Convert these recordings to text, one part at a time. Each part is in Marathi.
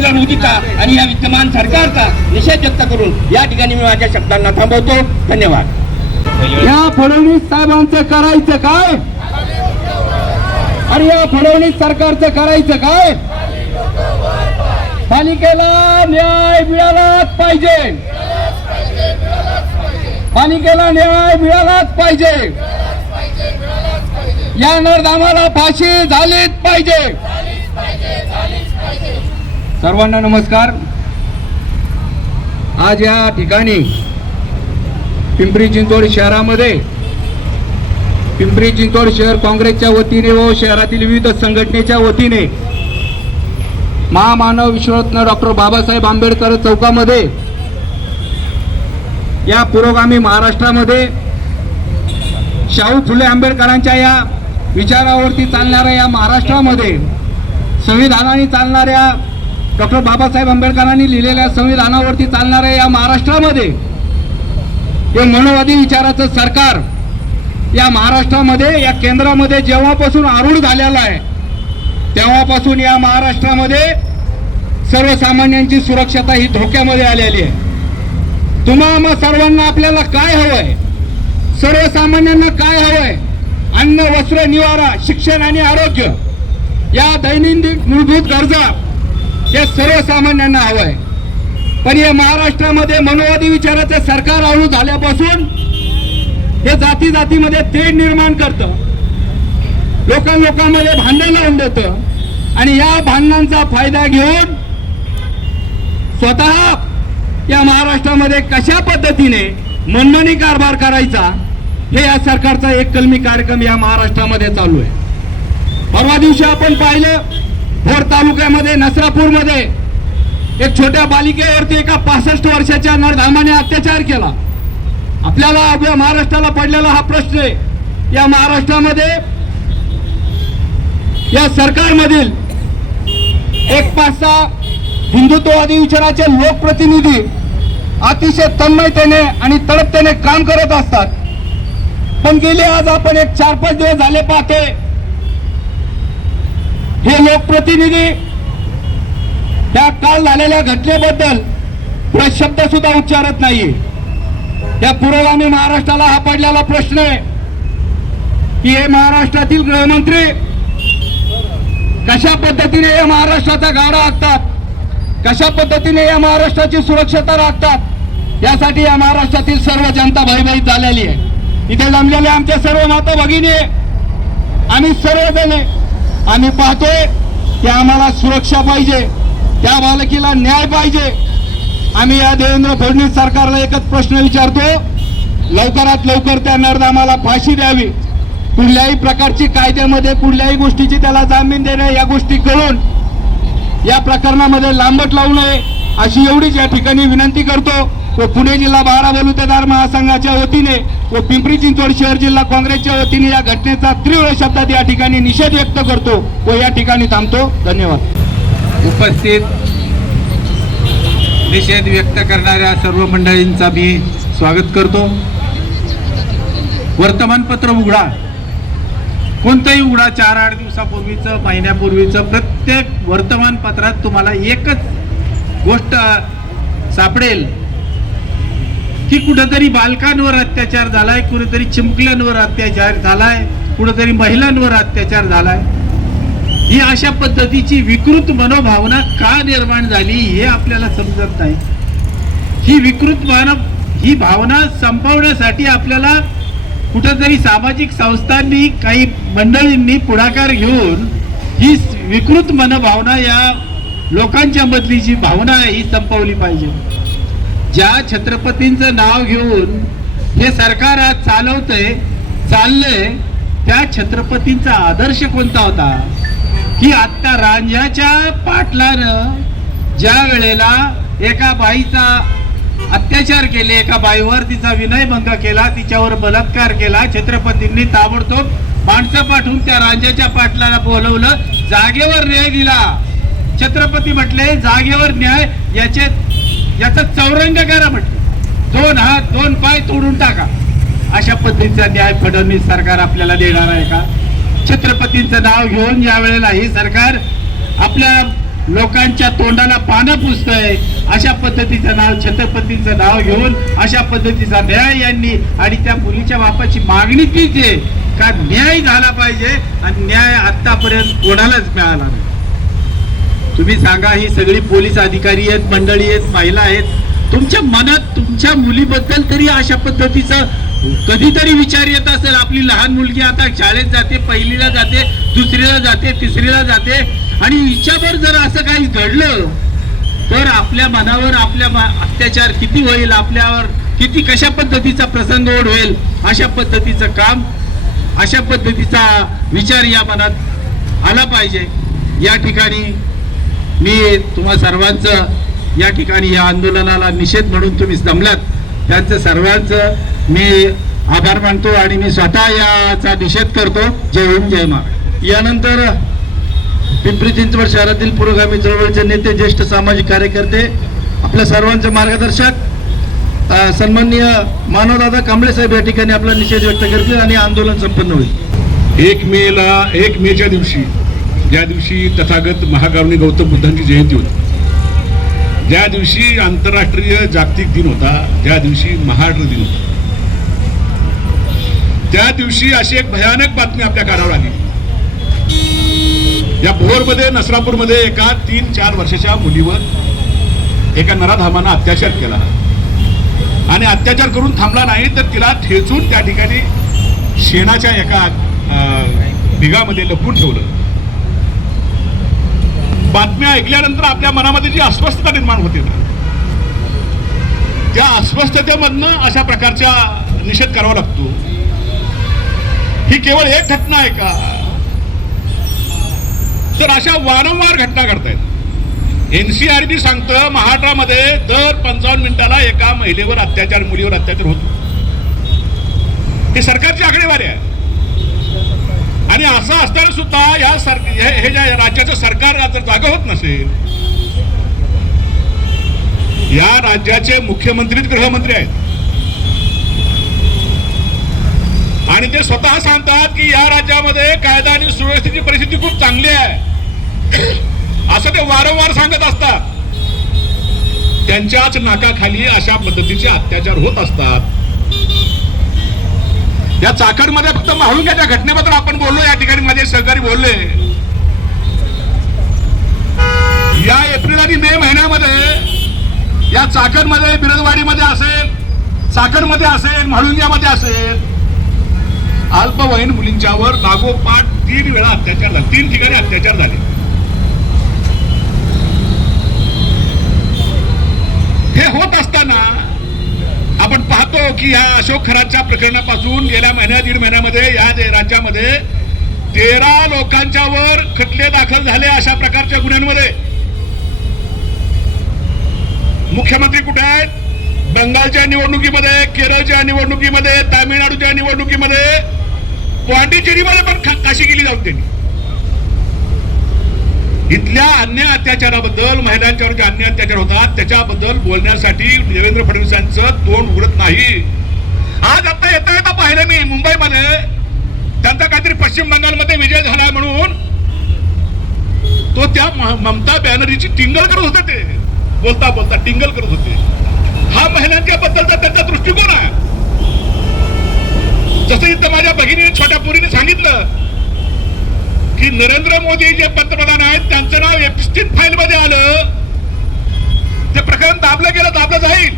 नरेंद्र मोदीचा आणि या विद्यमान सरकारचा निषेध व्यक्त करून या ठिकाणी मी माझ्या शब्दांना थांबवतो. धन्यवाद. या फडणवीस साहेबांचं करायचं काय आणि या फडणवीस सरकारचं करायचं काय? पालिकेला न्याय मिळालाच पाहिजे. पालिकेला न्याय मिळालाच पाहिजे. या नरधामाला फाशी झालीच पाहिजे. सर्वांना नमस्कार. आज या ठिकाणी पिंपरी चिंचवड शहरामध्ये पिंपरी चिंचवड शहर काँग्रेसच्या वतीने व शहरातील विविध संघटनेच्या वतीने महामानव विश्वरत्न डॉक्टर बाबासाहेब आंबेडकर चौकामध्ये या पुरोगामी महाराष्ट्रामध्ये शाहू फुले आंबेडकरांच्या या विचारावरती चालणाऱ्या या महाराष्ट्रामध्ये संविधानाने चालणाऱ्या डॉक्टर बाबासाहेब आंबेडकरांनी लिहिलेल्या संविधानावरती चालणाऱ्या या महाराष्ट्रामध्ये हे मनोवादी विचाराचं सरकार या महाराष्ट्रामध्ये या केंद्रामध्ये जेव्हापासून आरूढ झालेलं आहे तेव्हापासून या महाराष्ट्रामध्ये सर्वसामान्यांची सुरक्षता ही धोक्यामध्ये आलेली आहे. तुम्हा सर्वांना आपल्याला काय हवंय? सर्वसामान्यांना काय हवंय? अन्न, वस्त्र, निवारा, शिक्षण आणि आरोग्य या दैनंदिन मूलभूत गरजा हे सर्वसामान्यांना हवंय. पण या महाराष्ट्रामध्ये मनोवादी विचाराचे सरकार आरूढ झाल्यापासून हे जाती जातीमध्ये तेढ निर्माण करतं, लोकांमध्ये भांडण लावून देतं आणि या भांडणांचा फायदा घेऊन स्वतः या महाराष्ट्रामध्ये कशा पद्धतीने मनमानी कारभार करायचा हे या सरकारचा एक कलमी कार्यक्रम या महाराष्ट्रामध्ये चालू आहे. परवा दिवशी आपण पाहिलं भोर तालुक्यामध्ये नसरापूरमध्ये एक छोट्या बालिकेवरती एका 65 वर्षाच्या नरधामाने अत्याचार केला. आपल्याला आपल्या महाराष्ट्राला पडलेला हा प्रश्न आहे. या महाराष्ट्रामध्ये या सरकारमधील एक 5-6 हिंदुत्ववादी विचाराचे लोकप्रतिनिधी अतिशय तन्मयतेने आणि तडपतेने काम करत असतात. पण गेले आज आपण एक 4-5 दिवस झाले पाहतोय हे लोकप्रतिनिधी त्या काल झालेल्या घटनेबद्दल शब्द सुद्धा उच्चारत नाहीये. या पुरोगामी महाराष्ट्राला हा पडलेला प्रश्न आहे की हे महाराष्ट्रातील गृहमंत्री कशा पद्धतीने या महाराष्ट्राचा गाडा आखतात, कशा पद्धतीने या महाराष्ट्राची सुरक्षता राखतात यासाठी या महाराष्ट्रातील सर्व जनता भयभीत झालेली आहे. इथे जमलेले आमच्या सर्व माता भगिनी आम्ही सर्वजण आम्ही पाहतोय की आम्हाला सुरक्षा पाहिजे, त्या बालकीला न्याय पाहिजे. आम्ही या देवेंद्र फडणवीस सरकारला एकच प्रश्न विचारतो, लवकरात लवकर त्या नरधामाला फाशी द्यावी. कुठल्याही प्रकारची कायद्यामध्ये कुठल्याही गोष्टीची त्याला जामीन देणे या गोष्टी करून या प्रकरणामध्ये लांबट लावू नये अशी एवढीच या ठिकाणी विनंती करतो. व पुणे जिल्हा बारा बलुतेदार महासंघाच्या वतीने व पिंपरी चिंचवड शहर जिल्हा काँग्रेसच्या वतीने या घटनेचा तीव्र शब्दात या ठिकाणी निषेध व्यक्त करतो व या ठिकाणी थांबतो. धन्यवाद. उपस्थित निषेध व्यक्त करणाऱ्या सर्व मंडळींचा मी स्वागत करतो. वर्तमानपत्र उघडा, कोणतंही उघडा, 4-8 दिवसापूर्वीचं, महिन्यापूर्वीचं, प्रत्येक वर्तमानपत्रात तुम्हाला एकच गोष्ट सापडेल की कुठेतरी बालकांवर अत्याचार झालाय, कुठेतरी चिमुकल्यांवर अत्याचार झालाय, कुठेतरी महिलांवर अत्याचार झालाय. ही अशा पद्धतीची विकृत मनोभावना का निर्माण झाली हे आपल्याला समजत नाही. ही विकृत ही भावना संपवण्यासाठी आपल्याला कुठेतरी सामाजिक संस्थांनी, काही मंडळींनी पुढाकार घेऊन ही विकृत मनोभावना या लोकांच्या मधली जी भावना आहे ही संपवली पाहिजे. ज्या छत्रपतींचं नाव घेऊन हे सरकार आज चाललंय त्या छत्रपतींचा आदर्श कोणता होता की आत्ता रांझ्याच्या पाटलानं ज्या वेळेला एका बाईचा अत्याचार केले, एका बाईवर तिचा विनयभंग केला, तिच्यावर बलात्कार केला, छत्रपतींनी ताबडतोब माणसं पाठवून त्या रांझ्याच्या पाटलाला बोलवलं, जागेवर न्याय दिला. छत्रपती म्हटले जागेवर न्याय याचा चौरंग करा म्हटले, 2 हात 2 पाय तोडून टाका. अशा पद्धतीचा न्याय फडणवीस सरकार आपल्याला देणार आहे का? छत्रपतींचं नाव घेऊन या वेळेला ही सरकार आपल्या लोकांच्या तोंडाला पानं पुसतंय, अशा पद्धतीचं नाव, छत्रपतींचं नाव घेऊन अशा पद्धतीचा न्याय यांनी, आणि त्या मुलीच्या बापाची मागणी तीच आहे का न्याय झाला पाहिजे, आणि न्याय आतापर्यंत कोणालाच मिळाला नाही. तुम्ही सांगा, ही सगळी पोलीस अधिकारी आहेत, मंडळी आहेत, महिला आहेत, तुमच्या मनात तुमच्या मुलीबद्दल तरी अशा पद्धतीचं कधीतरी विचार येत असेल? आपली लहान मुलगी आता शाळेत जाते, पहिलीला जाते, दुसरीला जाते, तिसरीला जाते, आणि हिच्यावर जर असं काही घडलं तर आपल्या मनावर अत्याचार किती होईल, आपल्यावर किती कशा पद्धतीचा प्रसंग होईल. अशा पद्धतीचं काम, अशा पद्धतीचा विचार या मनात आला पाहिजे. या ठिकाणी मी तुम्हा सर्वांचं, या ठिकाणी या आंदोलनाला निषेध म्हणून तुम्ही जमलात, त्यांचं सर्वांचं मी आभार मानतो आणि मी स्वतः याचा निषेध करतो. जय हिंद, जय महाराष्ट्र. यानंतर पिंपरी चिंचवड शहरातील पुरोगामी चळवळीचे नेते, ज्येष्ठ सामाजिक कार्यकर्ते, आपल्या सर्वांचे मार्गदर्शक सन्माननीय मानवदादा कांबळे साहेब या ठिकाणी आपला निषेध व्यक्त करतील आणि आंदोलन संपन्न होईल. 1 मेच्या दिवशी, ज्या दिवशी तथागत महागारुणी गौतम बुद्धांची जयंती होती, ज्या दिवशी आंतरराष्ट्रीय जागतिक दिन होता, ज्या दिवशी महाराष्ट्र दिन होता, त्या दिवशी अशी एक भयानक बातमी आपल्या कानावर आली. या भोरमध्ये, नसरापूरमध्ये एका 3-4 वर्षाच्या मुलीवर एका नराधामानं अत्याचार केला, आणि अत्याचार करून थांबला नाही तर तिला ठेचून त्या ठिकाणी शेणाच्या एका ढिगामध्ये लपवून ठेवलं. बातम्या ऐकल्यानंतर आपल्या मनामध्ये जी अस्वस्थता निर्माण होते ना, त्या अस्वस्थतेमधनं अशा प्रकारचा निषेध करावा लागतो. ही केवळ एक घटना आहे का? तर अशा वारंवार घटना घडतायत. NCRT सांगतं महाराष्ट्रामध्ये दर 55 मिनिटाला एका महिलेवर अत्याचार, मुलीवर अत्याचार होतो. हे सरकारची आकडेवारी आहे. आणि असं असताना सुद्धा हे ज्या राज्याचं सरकार जर जागा होत नसेल, या राज्याचे मुख्यमंत्रीच गृहमंत्री आहेत, आणि ते स्वतः सांगतात की या राज्यामध्ये कायदा आणि सुव्यवस्थेची परिस्थिती खूप चांगली आहे, असं ते वारंवार सांगत असतात. त्यांच्याच नाकाखाली अशा पद्धतीचे अत्याचार होत असतात. या चाकणमध्ये फक्त म्हाळुंग्याच्या घटनेबद्दल आपण बोललो, या ठिकाणी माझे सहकारी बोलले. या एप्रिल आणि मे महिन्यामध्ये या चाकणमध्ये, बिरदवाडीमध्ये असेल, चाकणमध्ये असेल, म्हाळुंग्यामध्ये असेल, अल्पवयीन मुलींच्यावर लागोपाठ 3 वेळा अत्याचार झाले, 3 ठिकाणी अत्याचार झाले. हे होत असताना आपण पाहतो की या अशोक खरातच्या प्रकरणापासून गेल्या महिन्यात, 1.5 महिन्यामध्ये या राज्यामध्ये 13 लोकांच्यावर खटले दाखल झाले अशा प्रकारच्या गुन्ह्यांमध्ये. मुख्यमंत्री कुठे आहेत? बंगालच्या निवडणुकीमध्ये, केरळच्या निवडणुकीमध्ये, तामिळनाडूच्या निवडणुकीमध्ये, पॉंडिचेरीमध्ये पण काशी केली जाऊन त्यांनी. इथल्या अन्य अत्याचाराबद्दल, महिलांच्यावर जे अन्य अत्याचार होतात त्याच्याबद्दल बोलण्यासाठी देवेंद्र फडणवीसांचं तोंड उघडत नाही. आज आता येता पाहिलं मी मुंबईमध्ये, त्यांचा काहीतरी पश्चिम बंगालमध्ये विजय झाला म्हणून तो त्या ममता बॅनर्जीची टिंगल करत होते. ते बोलता बोलता टिंगल करत होते. हा महिलांच्या बद्दलचा त्यांचा दृष्टिकोन आहे. जसं इथं माझ्या भगिनीने, छोट्या पोरीने सांगितलं की नरेंद्र मोदी जे पंतप्रधान आहेत त्यांचं नाव एप्स्टीन फाईल मध्ये आलं, ते प्रकरण दाबलं गेलं, दाबलं जाईल.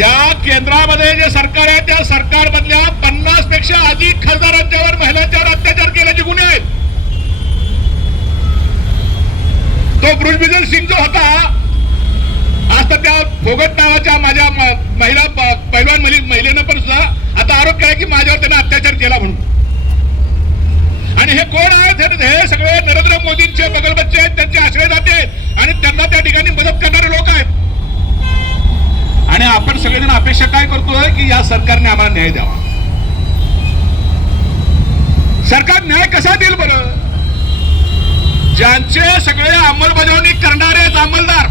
या केंद्रामध्ये जे सरकार आहे त्या सरकारमधल्या 50 पेक्षा अधिक खासदारांच्यावर, महिलांच्यावर अत्याचार केल्याचे गुन्हे आहेत. तो ब्रुजबिजल सिंग जो होता, आज तर त्या फोगट नावाच्या माझ्या महिला पैलवान महिलेनं पण सुद्धा आता आरोप केला की माझ्यावर त्यानं अत्याचार केला म्हणून. आणि हे कोण आहेत? हे सगळे नरेंद्र मोदींचे बगलबच्चे आहेत, त्यांचे आश्रयदाते आहेत आणि त्यांना त्या ठिकाणी मदत करणारे लोक आहेत. आणि आपण सगळेजण अपेक्षा काय करतोय की या सरकारने आम्हाला न्याय द्यावा. सरकार न्याय कसा देईल बरं? ज्यांचे सगळे अंमलबजावणी करणारे अंमलदार,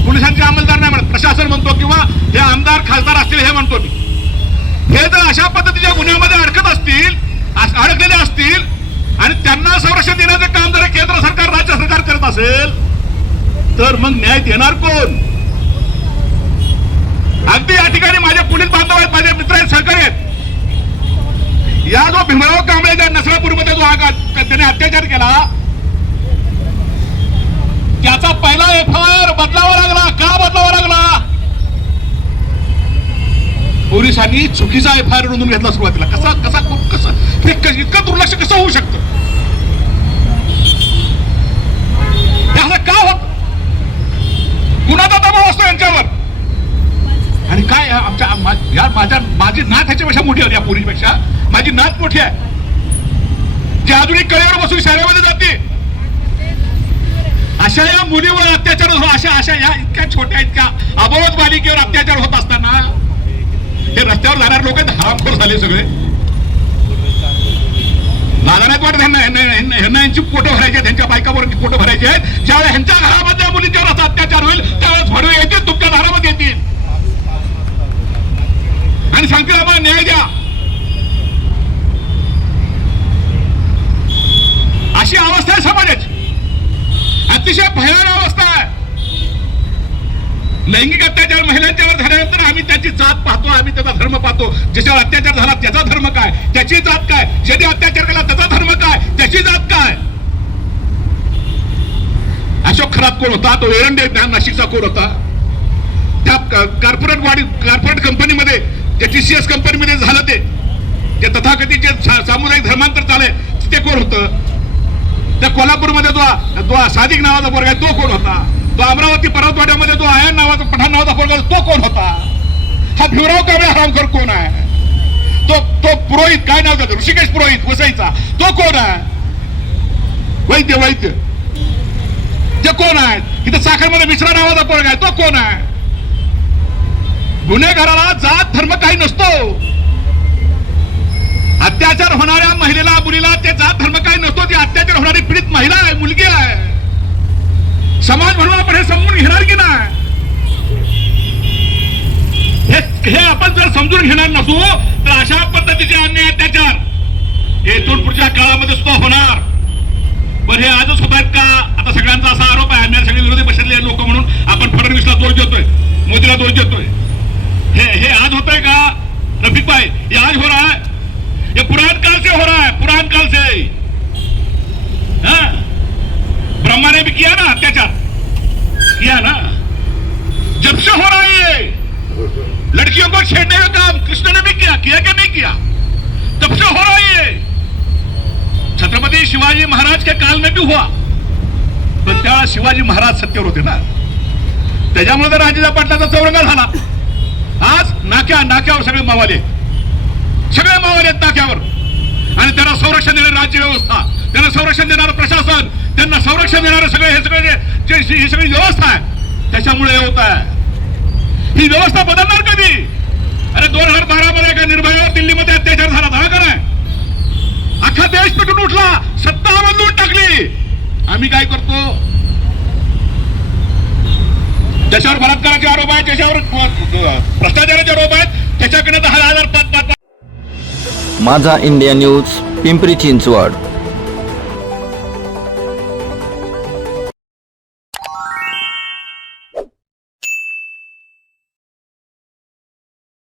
पोलिसांचे अंमलदार नाही म्हणत, प्रशासन म्हणतो, किंवा हे आमदार खासदार असतील हे म्हणतो मी, हे जर अशा पद्धतीच्या गुन्ह्यामध्ये अडकलेले असतील आणि त्यांना संरक्षण देण्याचं काम जर केंद्र सरकार राज्य सरकार करत असेल तर मग न्याय देणार कोण? अगदी या ठिकाणी माझे पोलीस बांधव आहेत, माझे मित्र आहेत, सहकारी आहेत. या जो भीमराव कांबळे ज्या नसरापूरमध्ये जो त्याने अत्याचार केला त्याचा पहिला FIR बदलावा लागला. का बदलावा लागला? पोलिसांनी चुकीचा FIR नोंदून घेतला सुरुवातीला. कसं इतकं दुर्लक्ष कसं होऊ शकतं? का होत? गुन्हाचा दबाव असतो यांच्यावर. आणि काय माझी नात ह्याच्यापेक्षा मोठी होती, या पोलीसपेक्षा माझी नात मोठी आहे, जी अजूनही कळेवर बसून शाळेमध्ये जाते. अशा या मुलीवर अत्याचार अशा या इतक्या छोट्या इतक्या अबोध बालिकेवर अत्याचार होत असताना हे रस्त्यावर जाणारे लोक हरामखोर झाले सगळे. बाजारात वाटत ह्यांना यांची पोटं भरायची आहेत, त्यांच्या बायकावर पोटं भरायची आहेत. ज्यावेळेस ह्यांच्या घरामधल्या मुलींच्यावर असा अत्याचार होईल त्यावेळेस भडवे येतील, तुमच्या घरामध्ये येतील आणि सांगतील आम्हाला न्याय द्या. अशी अवस्था आहे समाजाची, अतिशय भयानक अवस्था आहे. लैंगिक अत्याचार महिलांच्यावर झाल्यानंतर आम्ही त्याची जात पाहतो, आम्ही त्याचा धर्म पाहतो. ज्याच्यावर अत्याचार झाला त्याचा धर्म काय, त्याची जात काय. ज्याने अत्याचार केला त्याचा धर्म काय, त्याची जात काय. अशोक खरात कोण होता? तो एरंडे नाशिकचा कोण होता? त्या कॉर्पोरेट कंपनीमध्ये त्या TCS कंपनीमध्ये झालं ते तथाकथित जे सामुदायिक धर्मांतर चालय ते कोण होतं? त्या कोल्हापूरमध्ये जो सादिक नावाचा पोरगा आहे तो कोण होता? तो अमरावती पर्वतवाड्यामध्ये जो आयन नावाचा पठाण नावाचा पोरगा तो कोण होता? हा भीमराव कांबळे हरामखोर कोण आहे? तो पुरोहित, काय नाव त्याचं, ऋषिकेश पुरोहित वसईचा, तो कोण आहे? वैद्य ते कोण आहेत? इथं साखरमध्ये मिश्रा नावाचा पोरगा आहे तो कोण आहे? गुन्हेगाराला जात धर्म काही नसतो. अत्याचार होणाऱ्या महिलेला मुलीला ते जात धर्म काही नसतो. ती अत्याचार होणारी पीडित महिला आहे, मुलगी आहे. समाज म्हणून आपण हे समजून घेणार की नाही? हे आपण जर समजून घेणार नसू तर अशा पद्धतीचे अन्याय अत्याचार येथून पुढच्या काळामध्ये सुद्धा होणार. पण हे आजच होत आहेत का? आता सगळ्यांचा असा आरोप आहे आम्ही सगळे विरोधी पक्षातले लोक म्हणून आपण फडणवीसला दोष देतोय, मोदीला दोष देतोय. हे आज होतंय का रफिक भाई? ये आज हो रहा है, ये पुरान काल से हो रहा है, पुरान काल से. ब्रह्मा ने भी किया ना अत्याचार, किया ना. जब से हो रहा है लड़कियों को छेड़ने का काम कृष्ण ने भी किया कि नहीं किया? तब से हो रहा है. छत्रपति शिवाजी महाराज के काल में भी हुआ, पण त्या शिवाजी महाराज सत्तेवर होते ना, त्याच्यामुळे तर राजेंद्र पाटलाचा चौरंगा झाला. आज नाक्यावर सगळे मावाले आहेत नाक्यावर. आणि त्यांना संरक्षण देणारी राज्य व्यवस्था, त्यांना संरक्षण देणारं प्रशासन, त्यांना संरक्षण देणारे सगळे ही सगळी व्यवस्था आहे. त्याच्यामुळे होत आहे. ही व्यवस्था बदलणार कधी? अरे 2012 मध्ये एका निर्भयावर दिल्लीमध्ये अत्याचार झाला का नाही? अख्खा देश पेटून उठला, सत्ता बदलून टाकली. आम्ही काय करतो? ज्याच्यावर बलात्काराचे आरोप आहेत, ज्याच्यावर भ्रष्टाचाराचे आरोप आहेत, त्याच्याकडे 10,000 माझा इंडिया न्यूज पिंपरी चिंचवड.